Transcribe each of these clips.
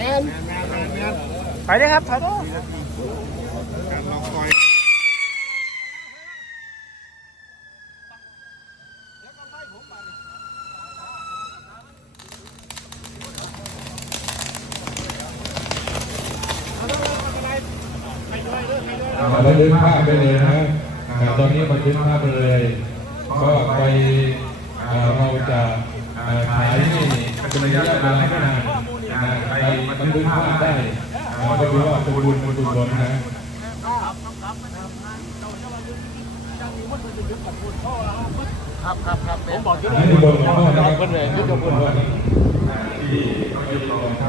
แอนไปเลยครับถอยตัวารลองคอย อ่าบันทึกภาพไปเลยนะอ่าตอนนี้บันทึกภาพไปเลย ก็ไปอ่าเราจะอ่าขายนี่เป็นระยะเวลาไม่นานอ่าใครบันทึกภาพได้อ่าก็ถือว่าเป็นบุญเป็นกุศลนะ ครับครับครับผมบอกให้ทุกคนขอโทษนะครับที่ทุกคนว่าที่ไม่รอครั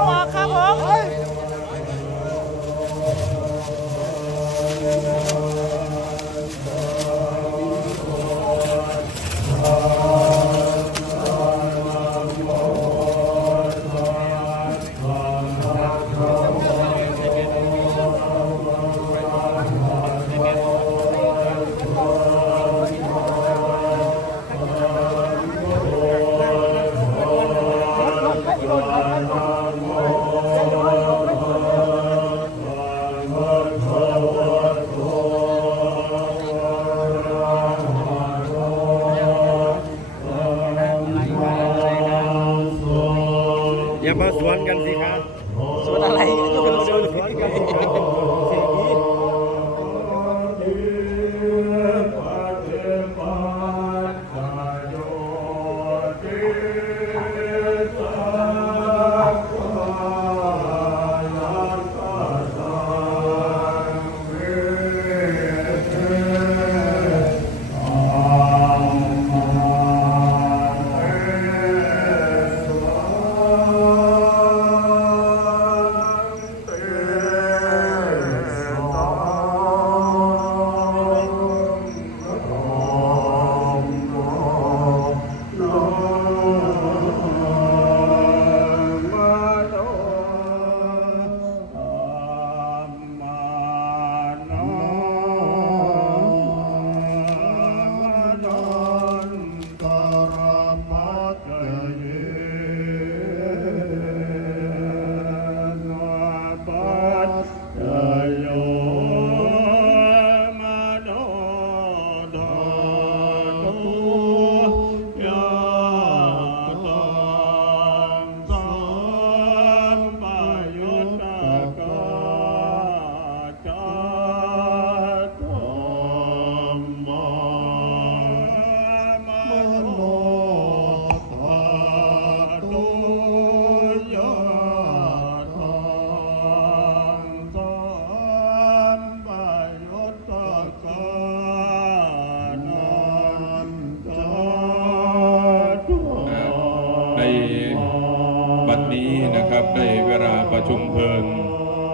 นะครับได้เวลาประชุมเพลิง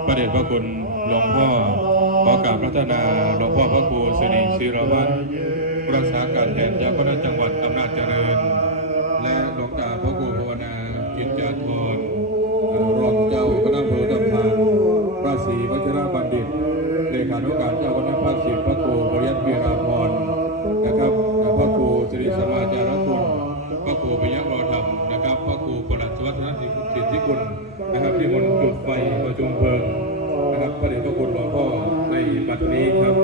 พระเดชพระคุณหลวงพ่อขอกราบพัฒนาหลวงพ่อพระครูสิริศิรวัตรรักษาการแทนเจ้าคณะจังหวัดอำนาจเจริญ และหลวงตาพระครูภาวนากิจจาธรรองเจ้าคณะอำเภอดำพานพระศรีวัชรบัณฑิตเลขานุการเจ้าคณะภาคสิบพระครูบริยัติวีราพรนะครับพระครูสิริสมาจารคุณพระครูพยัคฆ์รอธรรมนะครับพระครูประหลัดสวัสิทธิคุณนะครับที่มนจุดไฟประชุมเพลิงนะครับพระเดชพระคุณหลวงพ่อในบัดนี้ครับ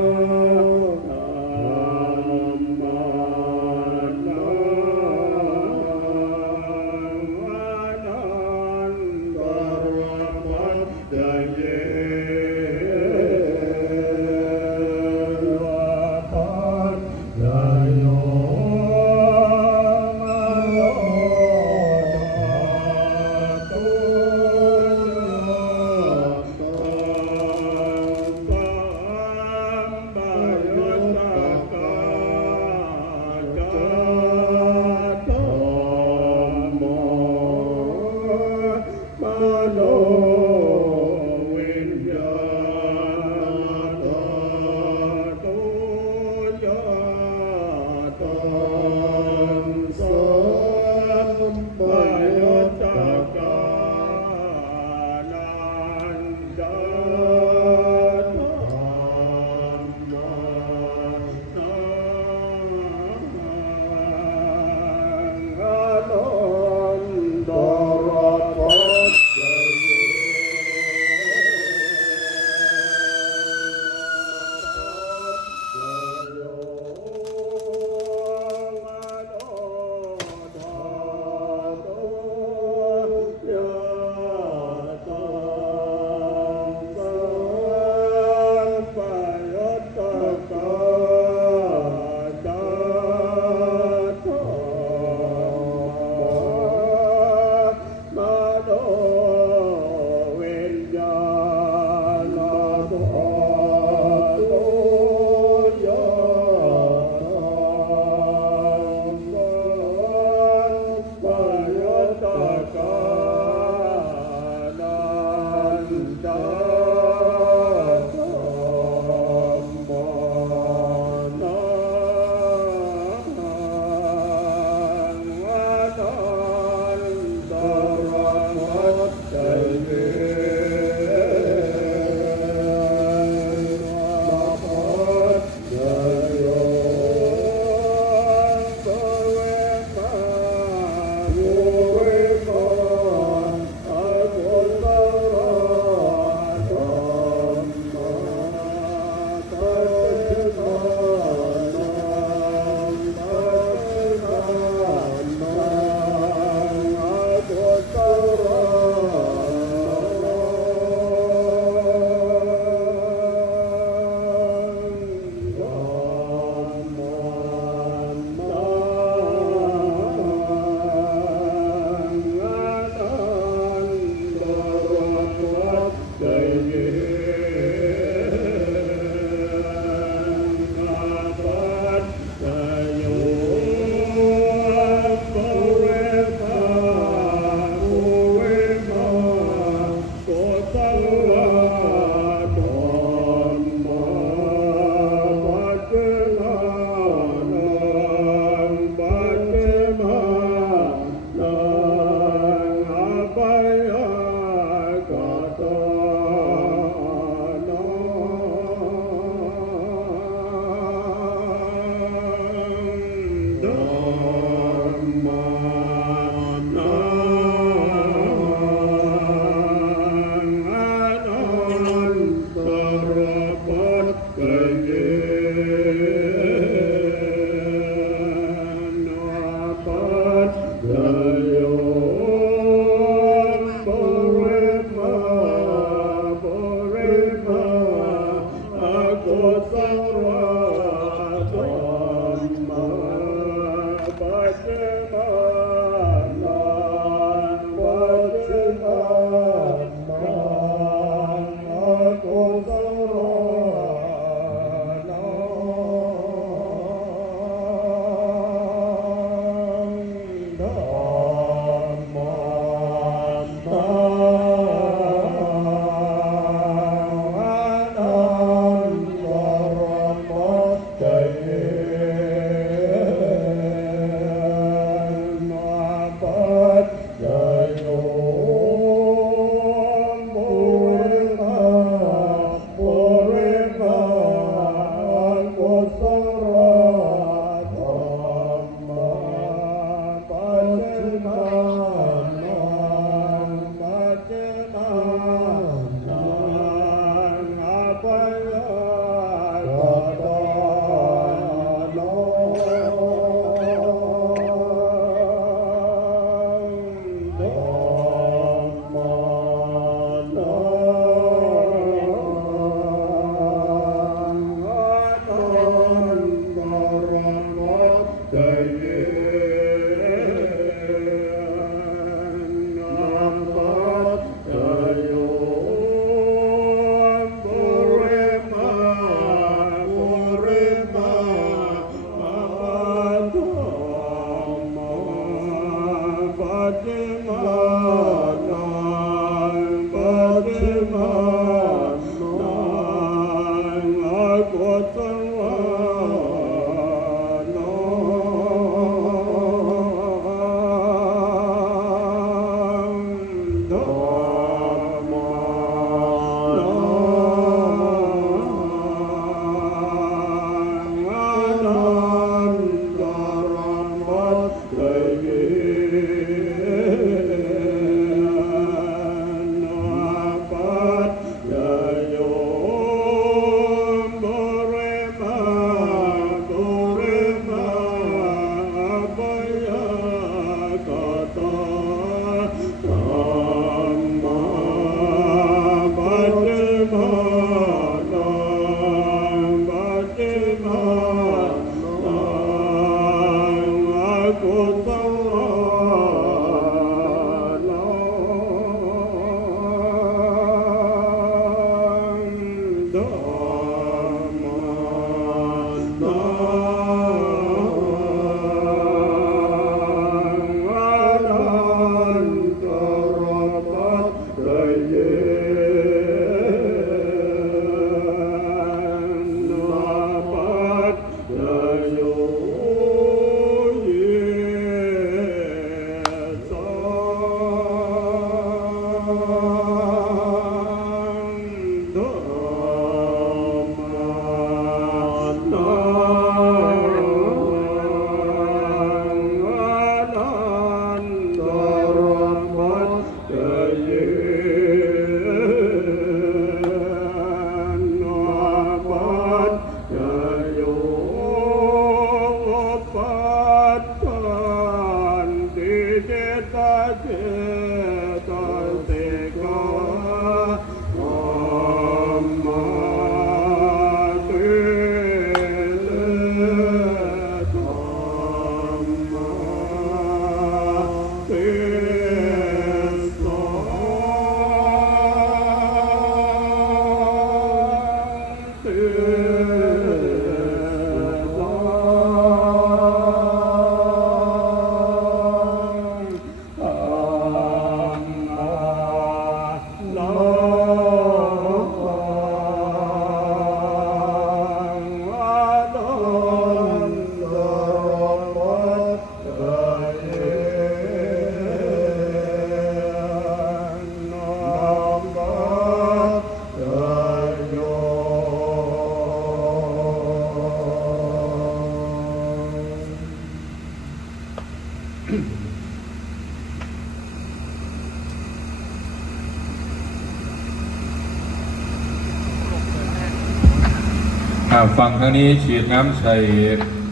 ฝั่งทางนี้ฉีดน้ำใส่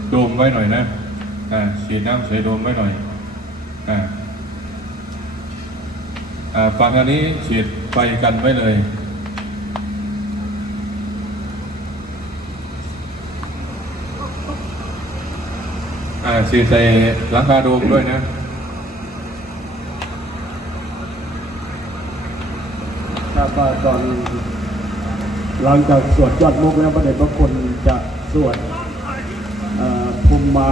โดมไว้หน่อยนะอ่าฉีดน้ำใส่โดมไว้หน่อยอ่าอ่าฝั่งทางนี้ฉีดไฟกันไว้เลยอ่าฉีดใส่หลังคาโดมด้วยนะครับก็ตอน หลังจากสวดยอดมุกแล้วพระเดชพระคุณจะสวดเอ่อภูมิมา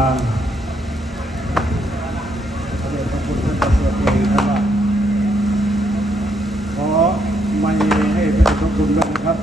พระเดชพระคุณท่านจะสวดเองครับว่าขอไม่ให้พระเดชพระคุณด้วยนะครับ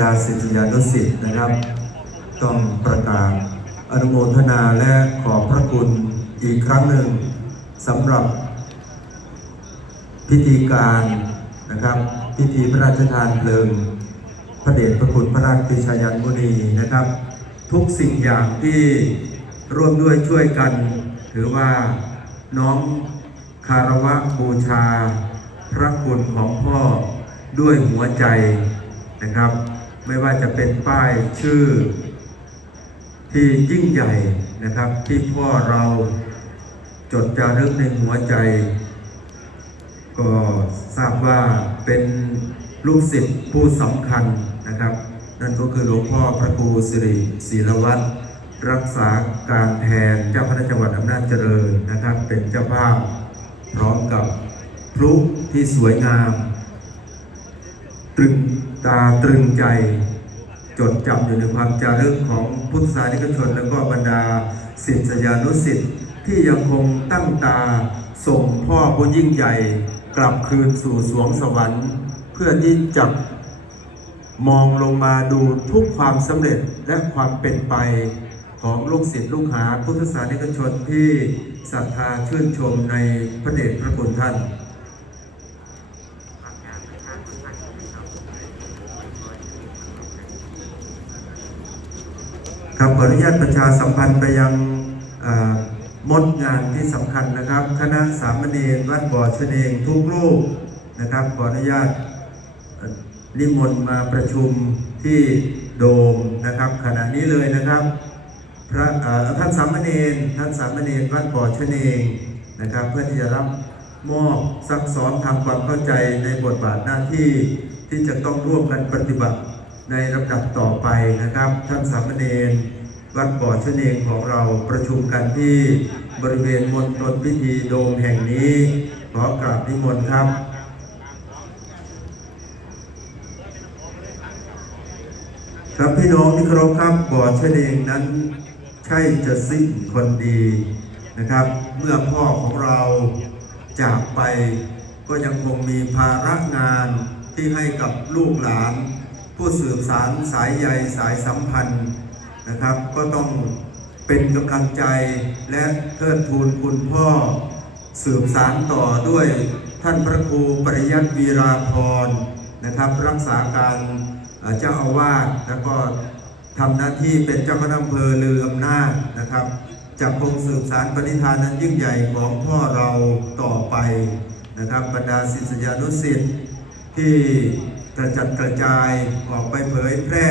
ดาศิษยานุศิษย์นะครับ ต้องประกาศอนุโมทนาและขอบพระคุณอีกครั้งหนึ่งสำหรับพิธีการนะครับ พิธีพระราชทานเพลิง พระเดชพระคุณพระราชชายันมุนีนะครับ ทุกสิ่งอย่างที่ร่วมด้วยช่วยกัน ถือว่าน้อมคารวะบูชา พระคุณของพ่อด้วยหัวใจนะครับ ไม่ว่าจะเป็นป้ายชื่อ ที่ยิ่งใหญ่นะครับ ที่พ่อเราจดจารึกในหัวใจ ก็ทราบว่าเป็นลูกศิษย์ผู้สำคัญนะครับ นั่นก็คือหลวงพ่อพระครูสิริศิรวัตรรักษาการแทนเจ้าคณะจังหวัดอำนาจเจริญนะครับ เป็นเจ้าภาพพร้อมกับพลุที่สวยงามตรึง ตาตรึงใจ จดจำอยู่ในความจารึกของพุทธศาสนิกชน และก็บรรดาศิษยานุศิษย์ที่ยังคงตั้งตาส่งพ่อผู้ยิ่งใหญ่ กลับคืนสู่สวงสวรรค์ เพื่อที่จะมองลงมาดูทุกความสำเร็จและความเป็นไปของลูกศิษย์ลูกหาพุทธศาสนิกชนที่ศรัทธาชื่นชมในพระเดชพระคุณท่าน ครับขออนุญาตประชาสัมพันธ์ไปยังมดงานที่สำคัญนะครับ คณะสามเณรวัดบ่อชะเนงทุกรูปนะครับ ขออนุญาตนิมนต์มาประชุมที่โดมนะครับ ขณะนี้เลยนะครับพระอ่อท่านสามเณรท่านสามเณรวัดบ่อชะเนงนะครับ เพื่อที่จะรับมอบซักซ้อมทำความเข้าใจในบทบาทหน้าที่ที่จะต้องร่วมกันปฏิบัติ ในลำดับต่อไปนะครับ ท่านสามเณรวัดบ่อชะเนงของเราประชุมกันที่บริเวณมณฑลพิธีโดมแห่งนี้ ขอกราบนิมนต์ครับครับพี่น้องที่เคารพครับบ่อชะเนงนั้น ใช่จะสิ้นคนดีนะครับ เมื่อพ่อของเราจากไปก็ยังคงมีภาระงานที่ให้กับลูกหลาน ผู้สืบสารสายใยสายสัมพันธ์นะครับ ก็ต้องเป็นกำลังใจและเทิดทูนคุณพ่อ สืบสารต่อด้วยท่านพระครูปริยัติวีราพรนะครับ รักษาการเจ้าอาวาสแล้วก็ทำหน้าที่เป็นเจ้าคณะอำเภอลืออำนาจนะครับจะคงสืบสารปณิธานนั้นยิ่งใหญ่ของพ่อเราต่อไปนะครับบรรดาศิษยานุศิษย์ที่ กระจัดกระจายออกไปเผยแพร่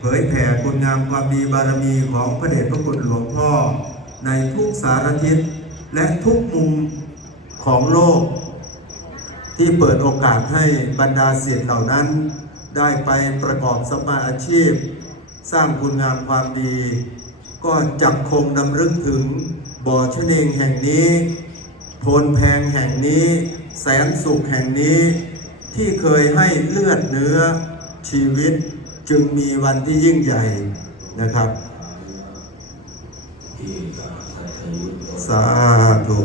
เผยแผ่คุณงามความดีบารมีของพระเดชพระคุณหลวงพ่อ ในทุกสารทิศและทุกมุมของโลก ที่เปิดโอกาสให้บรรดาศิษย์เหล่านั้น ได้ไปประกอบสมาอาชีพ สร้างคุณงามความดี ก็จักคงนำรึกถึงบ่อชะเนงแห่งนี้โพนแพงแห่งนี้ แสนสุขแห่งนี้ ที่เคยให้เลือดเนื้อชีวิตจึงมีวันที่ยิ่งใหญ่นะครับ สาธุ